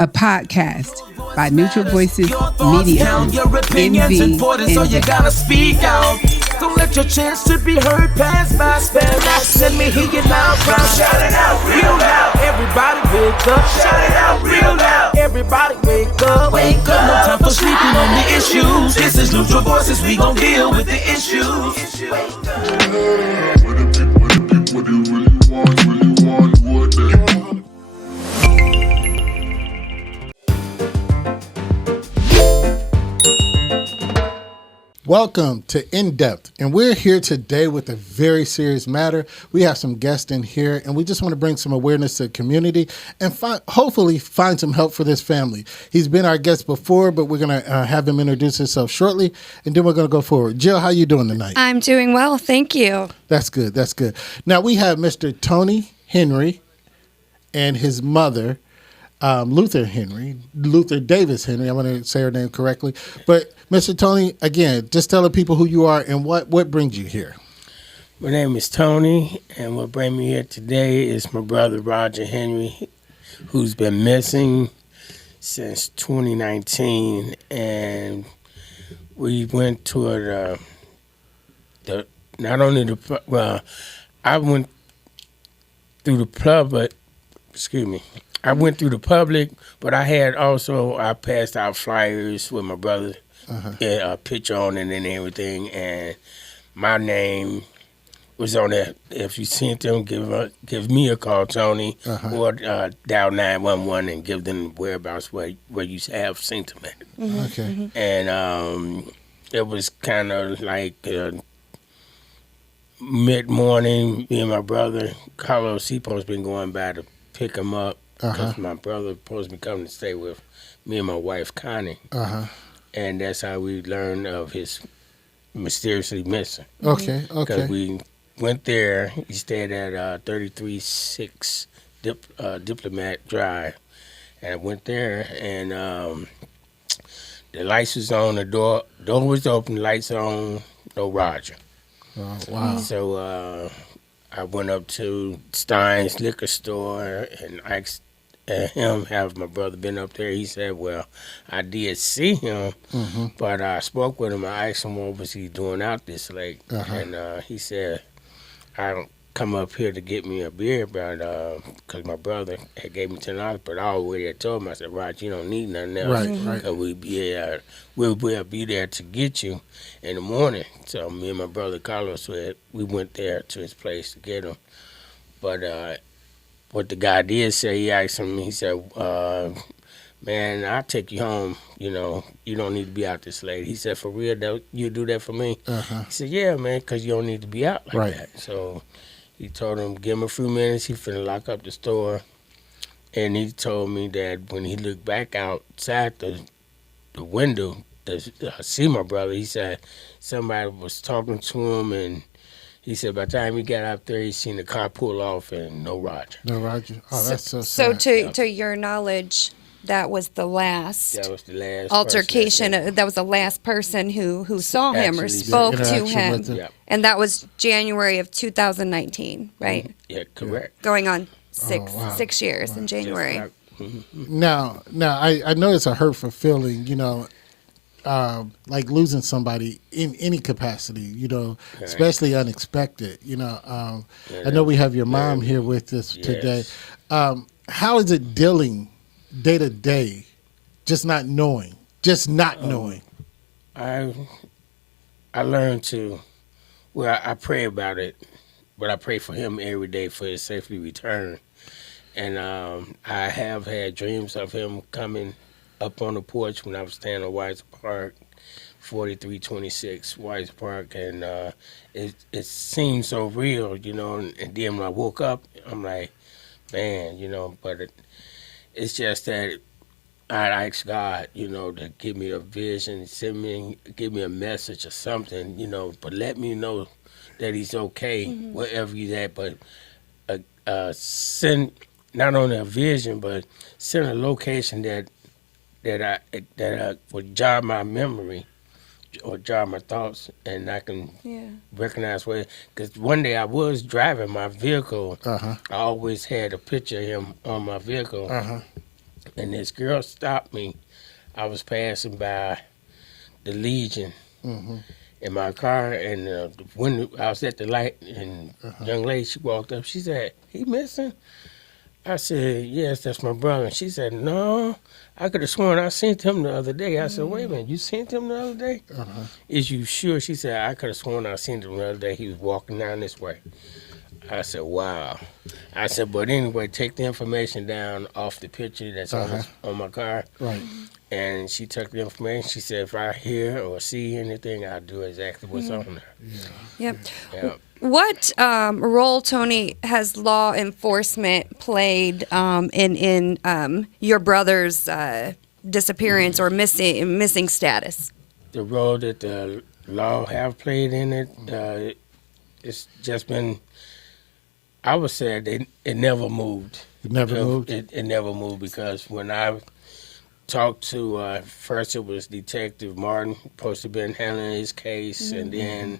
a podcast by Neutral Voices Media Count Group, your opinions important, so you N.V.M.G. gotta speak out. Don't let your chance to be heard pass by. Spell out, let me hear you loud, proud. Shout it out real loud. Everybody wake up. Shout it out real loud. Everybody wake up. Wake up. No time for sleeping on the issues. This is Neutral Voices. We gon' deal with the issues. What do you really want, what they Welcome to In Depth, and we're here today with a very serious matter. We have some guests in here, and we just want to bring some awareness to the community and hopefully find some help for this family. He's been our guest before, but we're going to have him introduce himself shortly, and then we're going to go forward. Jill, how you doing tonight? I'm doing well, thank you. That's good, that's good. Now, we have Mr. Tony Henry and his mother, Luther Davis Henry. I'm going to say her name correctly. But Mr. Tony, again, just tell the people who you are and what brings you here. My name is Tony, and what brings me here today is my brother Roger Henry, who's been missing since 2019. And we went to I went through the public, I went through the public, but I passed out flyers with my brother, a picture on it and everything, and my name was on there. If you seen them, give me a call, Tony, or dial 911 and give them the whereabouts where you have seen them at. Okay. And it was kind of like mid-morning. Me and my brother, Carlos, he supposed to been going by to pick him up. Because my brother supposed to be coming to stay with me and my wife, Connie. And that's how we learned of his mysteriously missing. Okay. Because we went there. He stayed at 336 Diplomat Drive. And I went there, and the lights was on, the door was open, lights on, no Roger. Oh, wow. So I went up to Stein's liquor store and asked him, have my brother been up there? He said, well, I did see him, but I spoke with him. I asked him what was he doing out this late. And he said, I don't come up here to get me a beer, but because my brother had gave me $10, but I already had told him, I said, Roger, you don't need nothing else. Right. Because we'll be there to get you in the morning. So me and my brother Carlos, we went there to his place to get him. But what the guy did say, he asked him, he said, man, I'll take you home. You know, you don't need to be out this late. He said, for real, you do that for me? He said, yeah, man, because you don't need to be out like that. So he told him, give him a few minutes. He finna lock up the store. And he told me that when he looked back outside the window to see my brother, he said somebody was talking to him, and he said by the time he got out there, he seen the car pull off and no Roger. No Roger. Oh, that's so sad. sad. To your knowledge, that was the last altercation. That was the last person who saw him or spoke to him. And that was January of 2019, right? Yeah, correct. Yeah. Going on 6 years in January. Now, I know it's a hurtful feeling, like losing somebody in any capacity, especially unexpected. I know we have your mom here with us today. How is it dealing day to day, just not knowing? I learned to, I pray about it, but I pray for him every day for his safely return. And I have had dreams of him coming up on the porch when I was staying in Weiser Park, 4326 Weiser Park, and it seemed so real, and then when I woke up, I'm like, man, but it's just that I asked God, to give me a vision, give me a message or something, but let me know that he's okay, wherever he's at, but send not only a vision, but send a location that would jog my memory or jog my thoughts, and I can recognize where. Because one day I was driving my vehicle. I always had a picture of him on my vehicle, and this girl stopped me. I was passing by the Legion in my car, and when I was at the light, and young lady, she walked up. She said, "He missing?" I said, "Yes, that's my brother." And she said, "No, I could have sworn I seen him the other day." I said, "Wait a minute, you seen him the other day?" Is you sure? She said, "I could have sworn I seen him the other day. He was walking down this way." I said, "Wow." I said, "But anyway, take the information down off the picture that's on my car." Right. And she took the information. She said, "If I hear or see anything, I'll do exactly what's on there." Yep. Yeah. What role, Tony, has law enforcement played in your brother's disappearance or missing status? The role that the law have played in it, it's just been, I would say it never moved. It never moved? It never moved, because when I talked to, first it was Detective Martin, supposed to have been handling his case, and then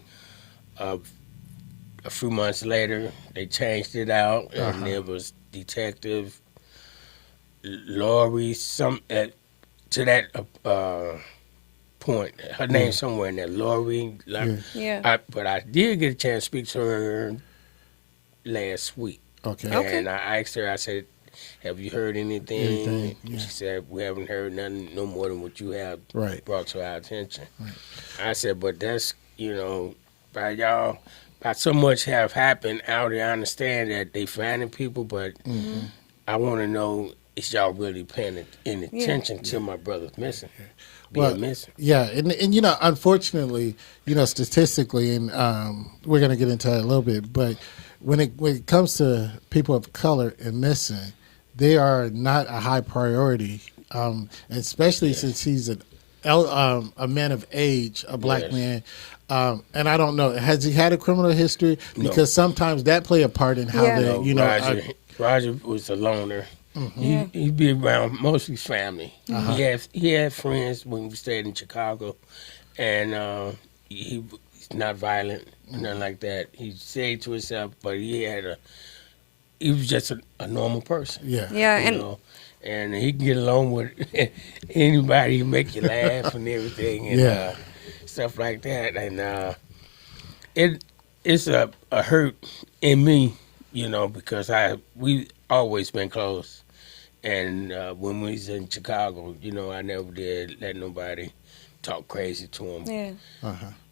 a few months later, they changed it out, and it was Detective Lori, to that point. Her name's somewhere in there, Lori. But I did get a chance to speak to her last week. Okay. And I asked her, I said, "Have you heard anything?" Yeah. She said, "We haven't heard nothing, no more than what you have brought to our attention." Right. I said, "But that's, by so much have happened out there. I understand that they finding people, but I want to know, is y'all really paying any attention to my brother's missing? Missing?" Yeah, and unfortunately, statistically, and we're going to get into that a little bit, but when it comes to people of color and missing, they are not a high priority, and especially since he's a man of age, a black man. And I don't know, has he had a criminal history? Because sometimes that play a part in how Roger was a loner. He'd be around mostly family. He had friends when we stayed in Chicago, and he's not violent, nothing like that. He stayed to himself, but he was just a normal person. And he can get along with anybody. He make you laugh and everything, and stuff like that. And it's a hurt in me, because we always been close. And when we was in Chicago, I never did let nobody talk crazy to him.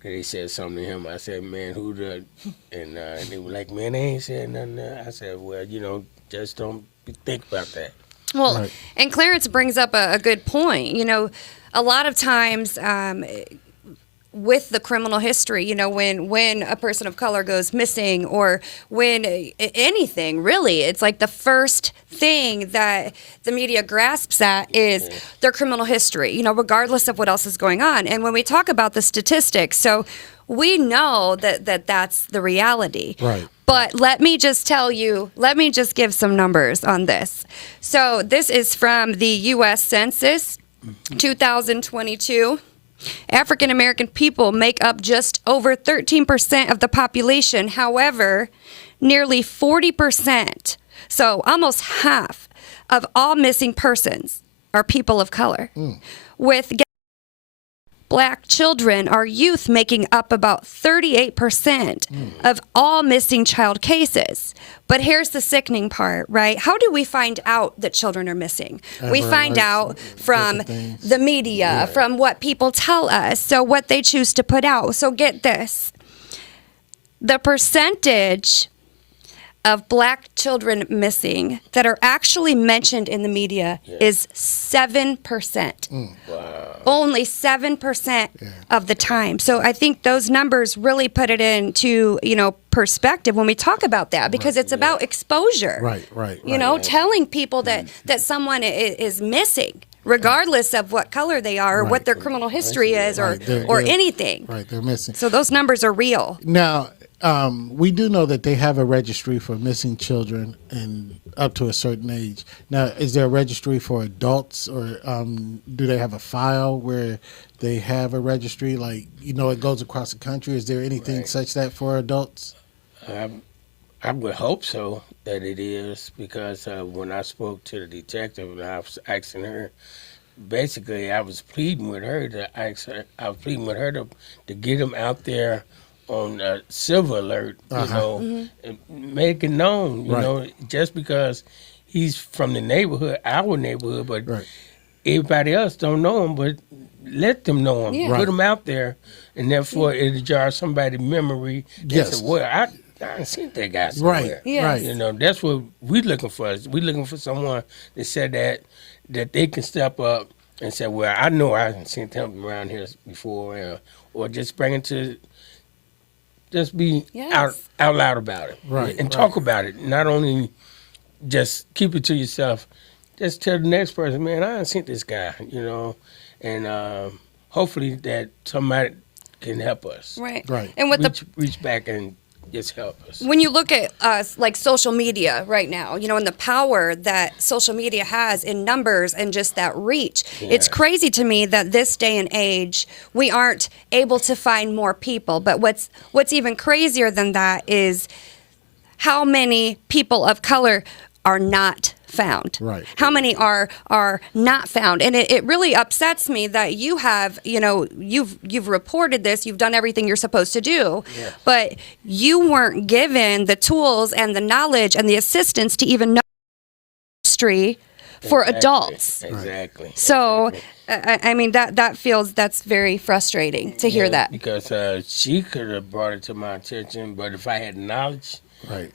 They said something to him. I said, "Man, who the?" And they were like, "Man, they ain't said nothing." I said, "Well, just don't think about that." Well, and Clarence brings up a good point. A lot of times with the criminal history, when a person of color goes missing, or when anything, really, it's like the first thing that the media grasps at is their criminal history, regardless of what else is going on. And when we talk about the statistics, so we know that that's the reality. Right. But let me just give some numbers on this. So this is from the U.S. Census 2022. African American people make up just over 13% of the population. However, nearly 40%, so almost half of all missing persons are people of color. With Black children or youth making up about 38% of all missing child cases. But here's the sickening part, right? How do we find out that children are missing? We find out from the media, from what people tell us, so what they choose to put out. So get this. The percentage of Black children missing that are actually mentioned in the media is 7%. Only 7% of the time. So I think those numbers really put it into, perspective when we talk about that, because it's about exposure. Right. Telling people that someone is missing, regardless of what color they are, or what their criminal history is, or anything. Right, they're missing. So those numbers are real. Now, we do know that they have a registry for missing children and up to a certain age. Now, is there a registry for adults, or do they have a file where they have a registry, like, it goes across the country? Is there anything such that for adults? I would hope so that it is, because when I spoke to the detective and I was asking her, basically I was pleading with her to ask her. I was pleading with her to get him out there on silver alert, and make it known, just because he's from the neighborhood, our neighborhood, but everybody else don't know him, but let them know him. Yeah. Put him out there, and therefore it'll jar somebody's memory. Yes. Say, well, I done seen that guy somewhere. Yes. That's what we looking for. We looking for someone that said that they can step up and say, well, I know I haven't seen him around here before, or just bring it to, just be out loud about it, and talk about it. Not only just keep it to yourself, just tell the next person, man, I haven't seen this guy, and hopefully that somebody can help us. Right. And with reach back and just help us. When you look at like social media right now, and the power that social media has in numbers and just that reach, it's crazy to me that this day and age we aren't able to find more people. But what's even crazier than that is how many people of color are not found. Right. How many are not found? And it really upsets me that you have, you've reported this, you've done everything you're supposed to do, but you weren't given the tools and the knowledge and the assistance to even know history for adults. Exactly. So, I mean, that's very frustrating to hear that. Because she could have brought it to my attention, but if I had knowledge,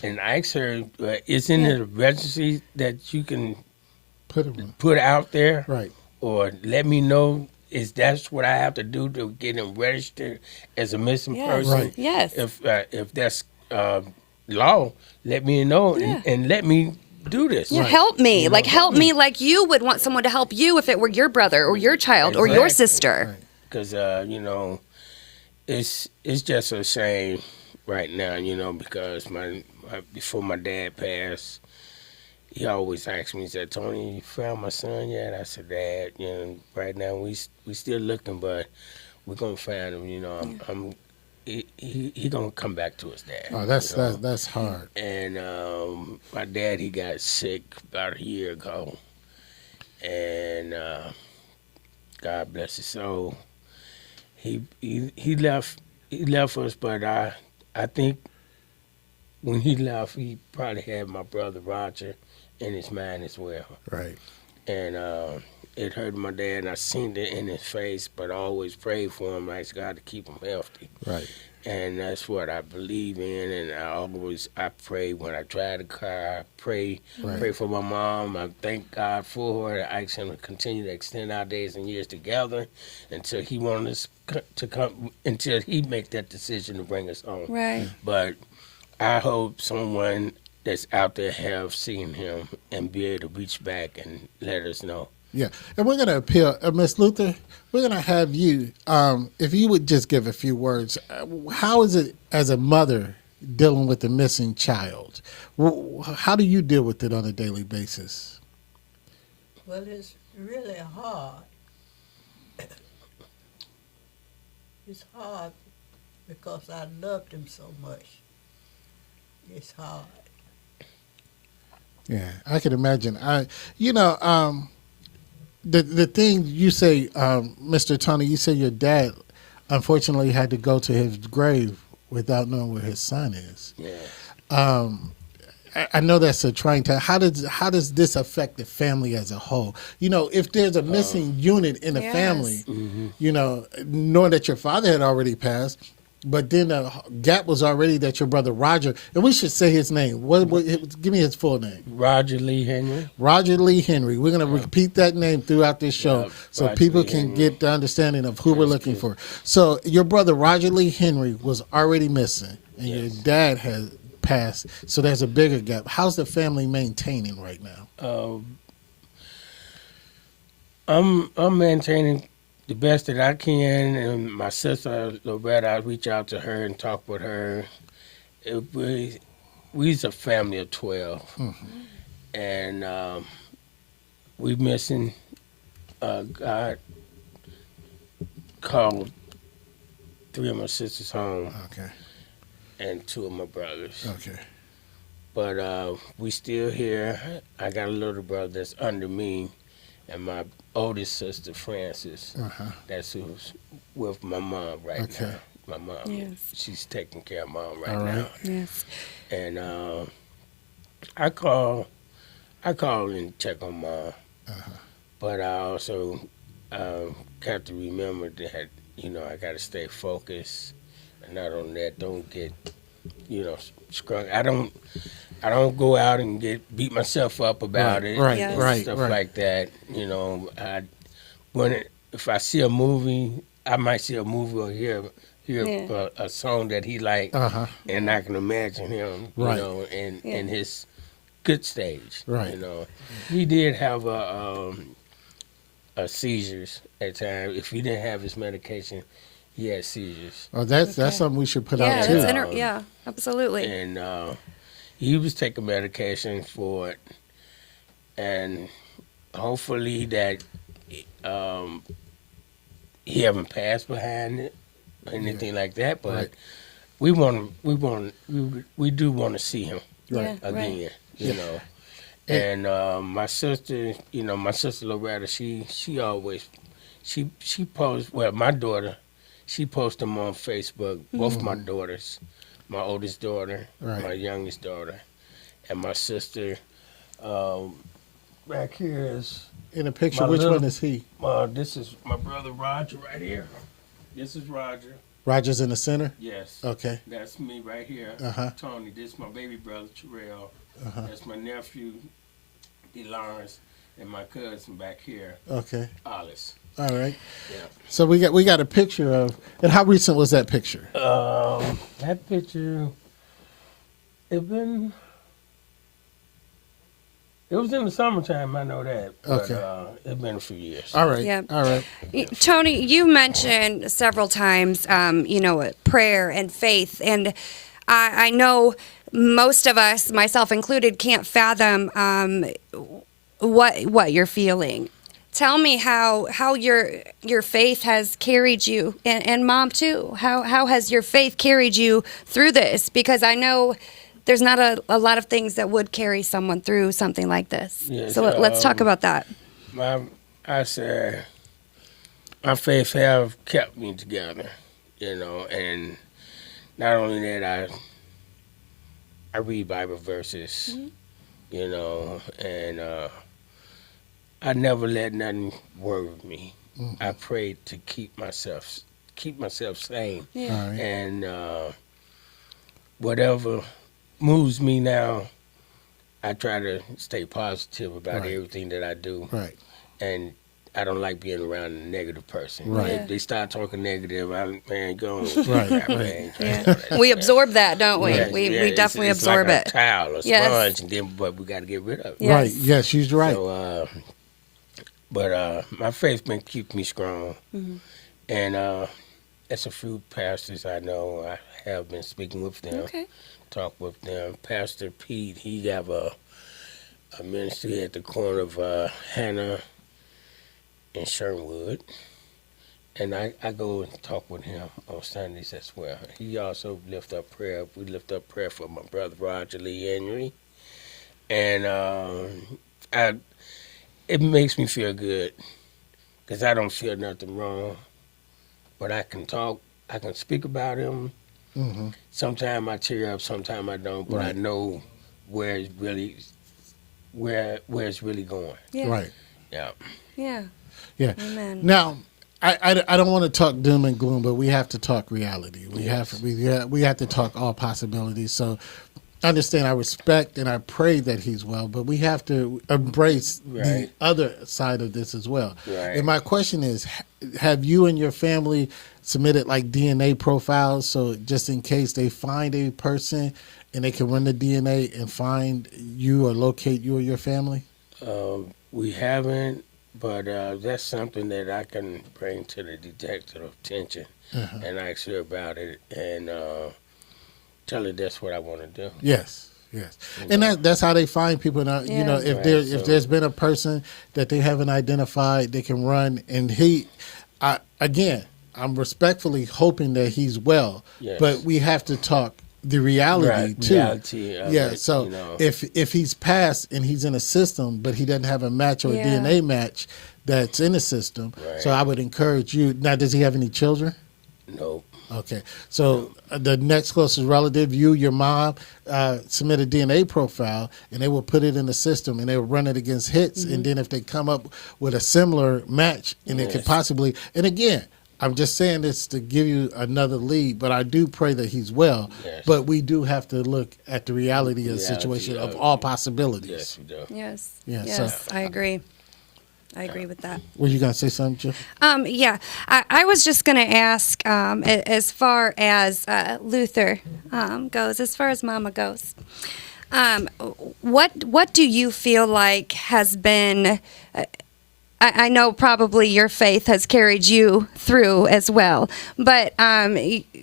and ask her, isn't it a registry that you can put out there? Or let me know, that's what I have to do to get him registered as a missing person? Yes. If that's law, let me know and let me do this. Help me. Help me like you would want someone to help you if it were your brother or your child or your sister. Because, it's just a shame right now, because before my dad passed, he always asked me, he said, Tony, you found my son yet? I said, Dad, right now we still looking, but we're going to find him, he going to come back to us, Dad. Oh, that's hard. And my dad, he got sick about a year ago, and God bless his soul. He left us, but I think when he left, he probably had my brother Roger in his mind as well. Right. And it hurt my dad, and I seen it in his face, but I always prayed for him, asked God to keep him healthy. Right. And that's what I believe in, and I pray when I drive the car. I pray for my mom. I thank God for her. I ask him to continue to extend our days and years together until he wants us to come, until he make that decision to bring us home. Right. But I hope someone that's out there have seen him and be able to reach back and let us know. Yeah, and we're going to appeal. Ms. Luther, we're going to have you, if you would just give a few words, how is it as a mother dealing with a missing child? How do you deal with it on a daily basis? Well, it's really hard. It's hard because I loved him so much. It's hard. Yeah, I can imagine. The thing you say, Mr. Tony, you say your dad unfortunately had to go to his grave without knowing where his son is. Yeah. I know that's a trying time. How does this affect the family as a whole? If there's a missing unit in the family, knowing that your father had already passed, but then the gap was already that your brother Roger, and we should say his name. Give me his full name. Roger Lee Henry. Roger Lee Henry. We're going to repeat that name throughout this show so Roger people Lee can Henry. get the understanding of who we're looking for. So your brother Roger Lee Henry was already missing, and your dad had passed, so there's a bigger gap. How's the family maintaining right now? I'm maintaining the best that I can, and my sister Loretta, I reach out to her and talk with her. We's a family of 12, and we missing. God called 3 of my sisters home, Okay. and 2 of my brothers. Okay. but we still here. I got a little brother that's under me, and my oldest sister Frances, that's who's with my mom right now. My mom, she's taking care of mom right now. Yes. And I call and check on mom, but I also got to remember that I got to stay focused, and not on that, don't get strung. I don't go out and beat myself up about it, stuff like that. If I see a movie, I might see a movie or hear a song that he liked, and I can imagine him, in his good stage. He did have a seizures at times. If he didn't have his medication, he had seizures. Oh, that's something we should put out too. Absolutely. And he was taking medication for it, and hopefully that he haven't passed behind it or anything like that. But we do want to see him again. And my sister, Loretta, she always posts. Well, my daughter, she posts them on Facebook. Both my daughters, my oldest daughter, my youngest daughter, and my sister. Back here is in the picture. Which one is he? This is my brother Roger right here. This is Roger. Roger's in the center? Yes. Okay. That's me right here. Tony. This is my baby brother Terrell. That's my nephew Lawrence, and my cousin back here. Okay. Alice. All right. Yeah. So we got a picture of. And how recent was that picture? That picture. It was in the summertime, I know that. But, it's been a few years. All right. Yeah. All right. Tony, you mentioned several times, prayer and faith. And I know most of us, myself included, can't fathom what you're feeling. Tell me how your faith has carried you, and Mom too. How has your faith carried you through this? Because I know there's not a lot of things that would carry someone through something like this. Yes, so let's talk about that. I said my faith have kept me together, and not only that, I read Bible verses, and I never let nothing worry me. I prayed to keep myself sane, and whatever moves me now, I try to stay positive about everything that I do. Right. And I don't like being around a negative person. Right. If they start talking negative, go. We absorb that, don't we? Yes, we it's definitely like absorb a it. towel or sponge, but we got to get rid of it. Yes. Right. Yes, she's right. So, but my faith been keeping me strong. And as a few pastors I know, I have been speaking with them. Talk with them. Pastor Pete, he have a ministry at the corner of Hannah and Sherwood, and I go and talk with him on Sundays as well. He also lift up prayer. We lift up prayer for my brother Roger Lee Henry, and it makes me feel good because I don't feel nothing wrong, but I can talk. I can speak about him. Sometimes I tear up, sometimes I don't, but I know where it's really going. Right. Yeah. Amen. Now, I don't want to talk doom and gloom, but we have to talk reality. We have to talk all possibilities. So I understand, I respect and I pray that he's well, but we have to embrace the other side of this as well. Right. And my question is, have you and your family submitted like DNA profiles, so just in case they find a person and they can run the DNA and find you or locate you or your family? We haven't, but that's something that I can bring to the detective attention and ask her about it and tell her that's what I want to do. Yes. And that's how they find people. Now, if there's been a person that they haven't identified, they can run. And I'm respectfully hoping that he's well, but we have to talk the reality too. Reality of it, So you know. if he's passed and he's in a system, but he doesn't have a match or a DNA match that's in the system, so I would encourage you. Now, does he have any children? Nope. Okay, so the next closest relative, you, your mom, submit a DNA profile, and they will put it in the system, and they will run it against hits, and then if they come up with a similar match, and it could possibly, and again, I'm just saying this to give you another lead, but I do pray that he's well. Yes. But we do have to look at the reality of the situation of all possibilities. Yes, we do. Yes. Yeah, Yes, so- I agree. I agree with that. Were you gonna say something, Jill? Yeah, I was just going to ask, as far as Luther goes, as far as Mama goes, what do you feel like has been? I know probably your faith has carried you through as well, but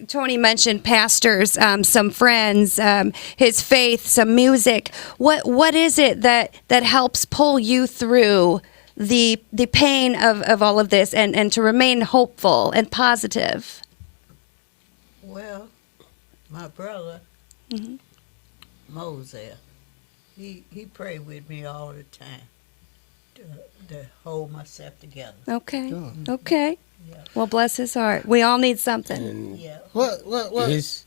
Tony mentioned pastors, some friends, his faith, some music. What is it that helps pull you through the pain of all of this and to remain hopeful and positive? Well, my brother, Moses, he prayed with me all the time to hold myself together. Okay. Sure. Okay. Yeah. Well, bless his heart. We all need something. And Yeah. What? he's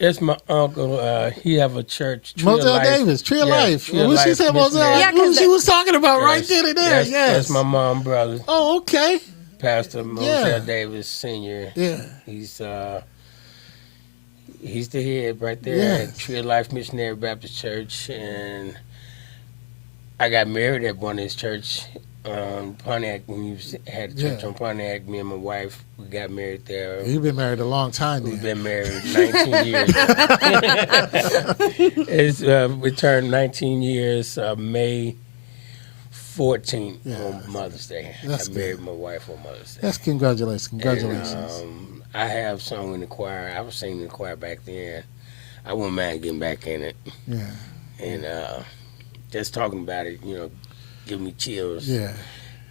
that's my uncle. He have a church. Tree of Moselle Life. Davis, Tree of Yes, Life. Tree of When she Life said Moselle, missionary. Yeah, I knew 'cause she was talking about right Yes, then and there. Yes. That's my mom brother, Oh, okay. Pastor Moselle Davis Senior. Yeah. He's the head right there Yes. at Tree of Life Missionary Baptist Church, and I got married at one of his church, Pontiac. When you had a church on Pontiac, me and my wife, we got married there. You've been married a long time We've then. been married 19 years. We turned 19 years May 14th on Mother's Day. That's I married my wife on Mother's Day. That's congratulations. Congratulations. And, I have sung in the choir. I was singing in the choir back then. I wouldn't mind getting back in it. Yeah. And just talking about it, give me chills. Yeah.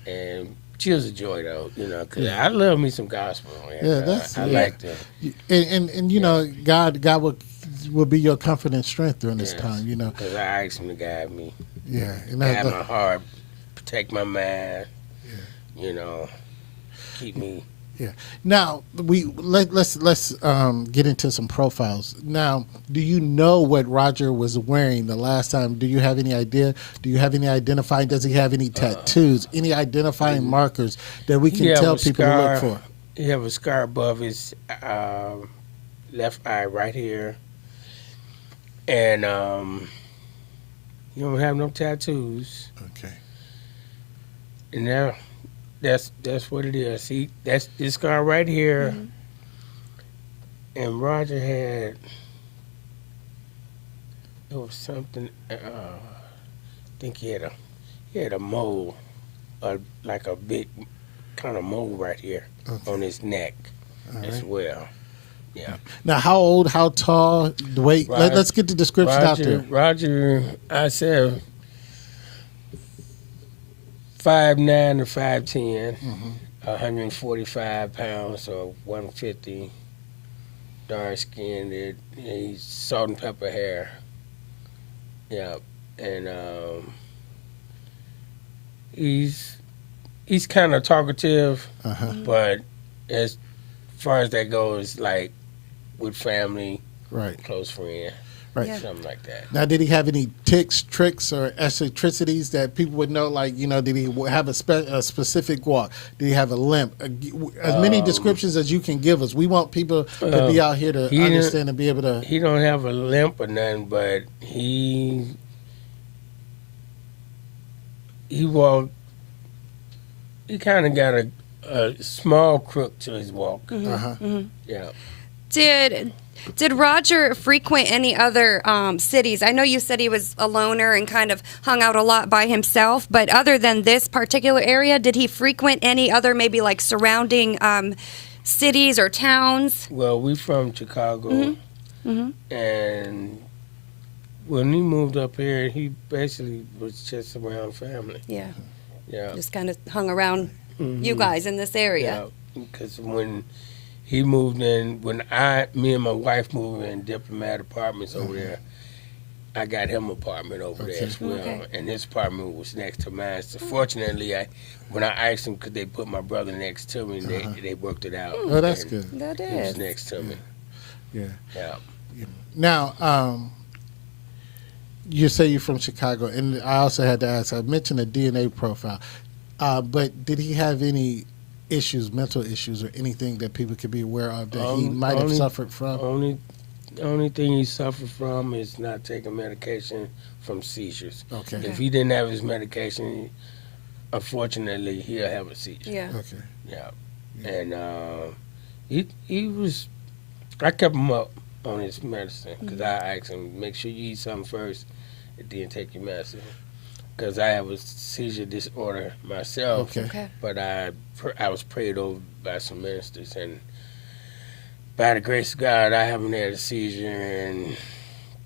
And chills of joy, though, because I love me some gospel. And, Yeah, that's- I yeah. like to. And you know, God will be your comfort and strength during this time, Because I asked him to guide me, Yeah. And guide my heart, protect my mind, keep me. Yeah. Now let's get into some profiles. Now, do you know what Roger was wearing the last time? Do you have any idea? Do you have any identifying? Does he have any tattoos? Any identifying markers that we can tell people to look for? He have a scar above his left eye right here, and he don't have no tattoos. Okay. And now, that's what it is. See, that's this scar right here. Mm-hmm. And Roger had, it was something. I think he had a mole, like a big kind of mole right here on his neck as well. Yeah. Now, how old? How tall? The weight? Let's get the description out there. Roger, I said 5'9" to 5'10", 145 pounds or 150, dark skinned. He's salt and pepper hair. Yeah, and he's kind of talkative, but as far as that goes, like with family, Right. close friend, Right. Yeah. something like that. Now, did he have any tics, tricks, or eccentricities that people would know? Like, did he have a specific walk? Did he have a limp? As many descriptions as you can give us. We want people to be out here to understand and be able to. He don't have a limp or nothing, but he walked. He kind of got a small crook to his walk. Yeah. Did Roger frequent any other cities? I know you said he was a loner and kind of hung out a lot by himself, but other than this particular area, did he frequent any other maybe like surrounding cities or towns? Well, we from Chicago, and when he moved up here, he basically was just around family. Yeah, Yeah. just kind of hung around you guys in this area. Yeah, because when He moved in when me and my wife moved in Diplomat Apartments over there. I got him an apartment over there as well, and his apartment was next to mine. So fortunately, when I asked them could they put my brother next to me, they worked it out. Oh, that's good. That is. He was next to me. Yeah. Now, you say you're from Chicago, and I also had to ask. I mentioned a DNA profile, but did he have any issues, mental issues, or anything that people could be aware of that he might have suffered from? The only thing he suffered from is not taking medication from seizures. Okay. If he didn't have his medication, unfortunately, he'll have a seizure. Yeah. Okay. Yeah. And he was, I kept him up on his medicine because I asked him, make sure you eat something first and then take your medicine. Because I have a seizure disorder myself. Okay. But I was prayed over by some ministers, and by the grace of God, I haven't had a seizure in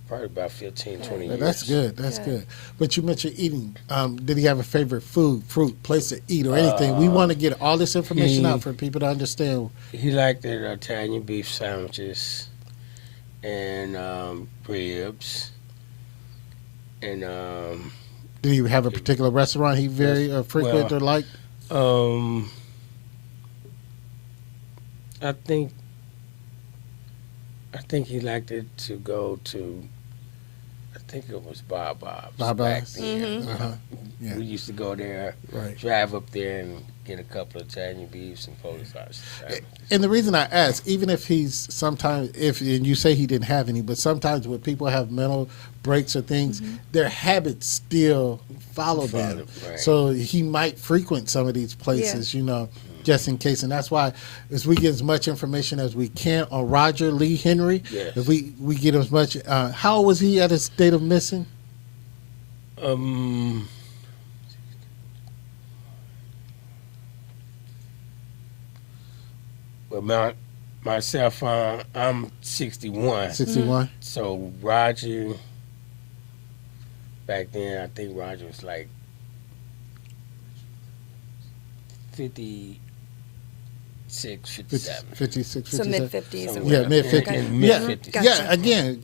probably about 15, 20 years. That's good. That's good. But you mentioned eating. Did he have a favorite food, fruit, place to eat, or anything? We want to get all this information out for people to understand. He liked the Italian beef sandwiches and ribs. And did he have a particular restaurant he very frequent or liked? I think he liked it to go to, I think it was Bob's. Bob's? Yeah. We used to go there, drive up there and get a couple of Italian beefs and Polish sausage. And the reason I ask, even if he's sometimes, and you say he didn't have any, but sometimes when people have mental breaks or things, their habits still follow them. Right. So he might frequent some of these places, just in case. And that's why, as we get as much information as we can on Roger Lee Henry, if we get as much. How old was he at his date of missing? Well, myself, I'm 61. 61. So Roger, back then, I think Roger was like 56, 57. 56, 57. So mid-50s. Yeah, mid-50s. Mid-50s. Gotcha. Yeah, again,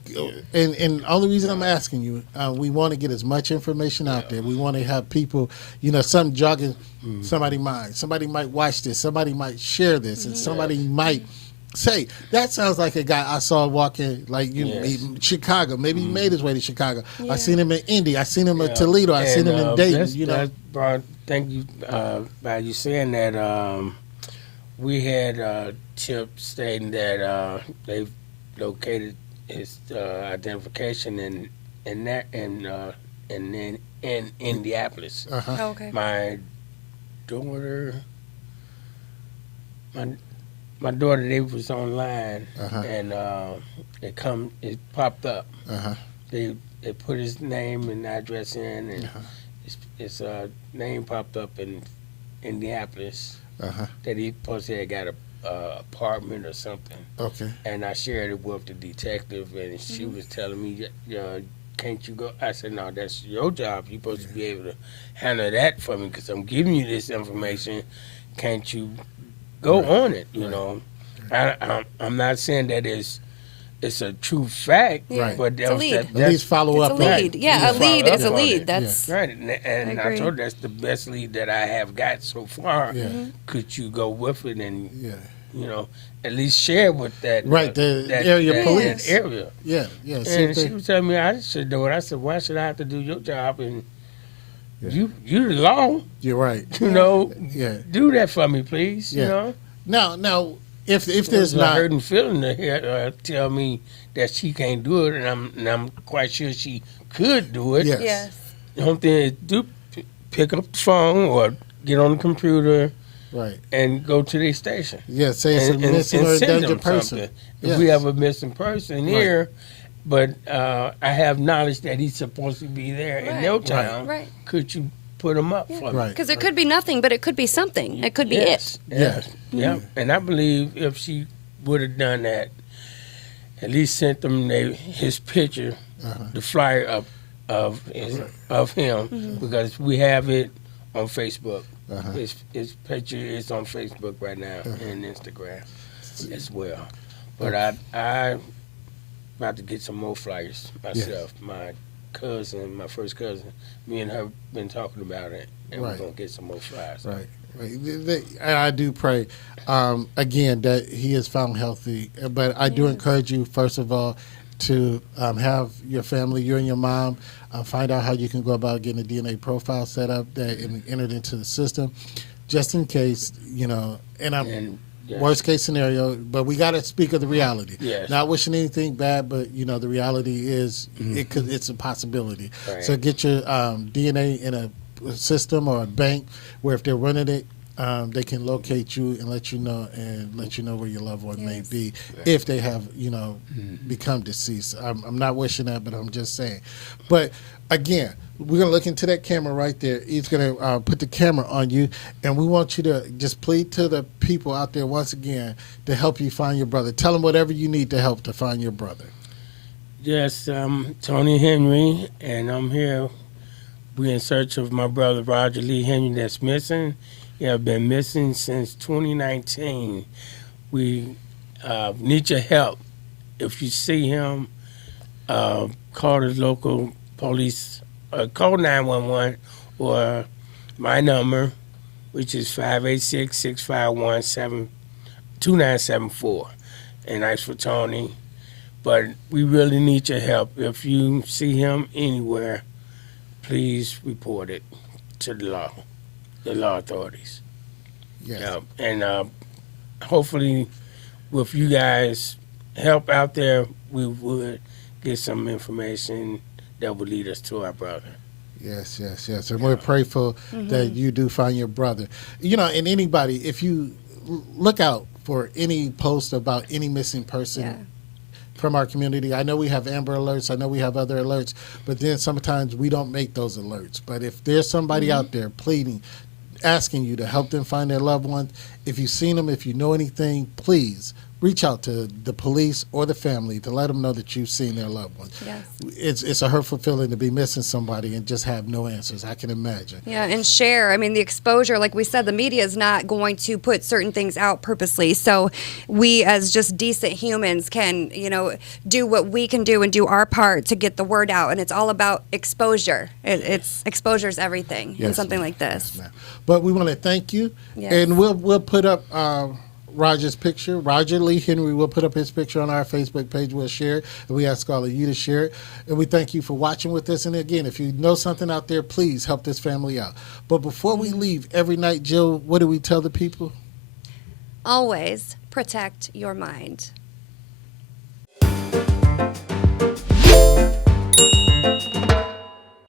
and the only reason I'm asking you, we want to get as much information out there. We want to have people, something jogging somebody's mind. Somebody might watch this. Somebody might share this. And somebody might say, that sounds like a guy I saw walking, like in Chicago. Maybe he made his way to Chicago. Yeah. I seen him in Indy. I seen him in Toledo. I seen him in Dayton. That's Brian, thank you by you saying that. We had Chip stating that they've located his identification in Indianapolis. Oh, okay. My daughter, my daughter, they was online and it popped up. They put his name and address in, and his name popped up in Indianapolis. That he supposedly had got a apartment or something. Okay. And I shared it with the detective, and she was telling me, can't you go? I said, no, that's your job. You're supposed to be able to handle that for me because I'm giving you this information. Can't you go on it, you know? I'm not saying that it's a true fact, but it's a lead. At least follow up. It's a lead. Yeah, a lead is a lead. That's right. And I told her that's the best lead that I have got so far. Could you go with it and at least share with that the area police that area? Yeah. And she was telling me I should do it. I said, why should I have to do your job? And you the law. You're right. Do that for me, please. You know. Now. If there's not a hurting feeling to hear tell me that she can't do it, and I'm quite sure she could do it. Yes. The only thing is do pick up the phone or get on the computer, and go to the station. Yeah, say it's a missing or a danger person. If we have a missing person here, but I have knowledge that he's supposed to be there in no time. Could you put him up for me? Because it could be nothing, but it could be something. It could be it. Yeah. And I believe if she would have done that, at least sent them his picture, the flyer of him, because we have it on Facebook. His picture is on Facebook right now and Instagram. as well. But I about to get some more flyers myself. My first cousin, me and her been talking about it, and we're gonna get some more flyers. Right. I do pray, again, that he is found healthy. But I do encourage you, first of all, to have your family, you and your mom, find out how you can go about getting a DNA profile set up and entered into the system, just in case, worst case scenario. But we got to speak of the reality. Yes. Not wishing anything bad, but the reality is it's a possibility. Right. So get your DNA in a system or a bank where if they're running it, they can locate you and let you know where your loved one may be if they have become deceased. I'm not wishing that, but I'm just saying. But again, we're gonna look into that camera right there. He's gonna put the camera on you, and we want you to just plead to the people out there once again to help you find your brother. Tell them whatever you need to help to find your brother. Yes, Tony Henry, and I'm here. We're in search of my brother Roger Lee Henry that's missing. He has been missing since 2019. We need your help. If you see him, call the local police, call 911 or my number, which is 586-651-2974, and ask for Tony. But we really need your help. If you see him anywhere, please report it to the law authorities. Yes. And hopefully, with you guys' help out there, we would get some information that would lead us to our brother. Yes. And we're prayerful that you do find your brother. And anybody, if you look out for any post about any missing person from our community. I know we have Amber Alerts. I know we have other alerts. But then sometimes we don't make those alerts. But if there's somebody out there pleading, asking you to help them find their loved ones, if you've seen them, if you know anything, please reach out to the police or the family to let them know that you've seen their loved ones. Yes. It's a hurtful feeling to be missing somebody and just have no answers. I can imagine. Yeah, and share. I mean, the exposure, like we said, the media is not going to put certain things out purposely. So we, as just decent humans, can, do what we can do and do our part to get the word out. And it's all about exposure. It's exposure is everything in something like this. Yes, but we want to thank you, and we'll put up Roger's picture. Roger Lee Henry will put up his picture on our Facebook page. We'll share it, and we ask all of you to share it. And we thank you for watching with us. And again, if you know something out there, please help this family out. But before we leave every night, Jill, what do we tell the people? Always protect your mind.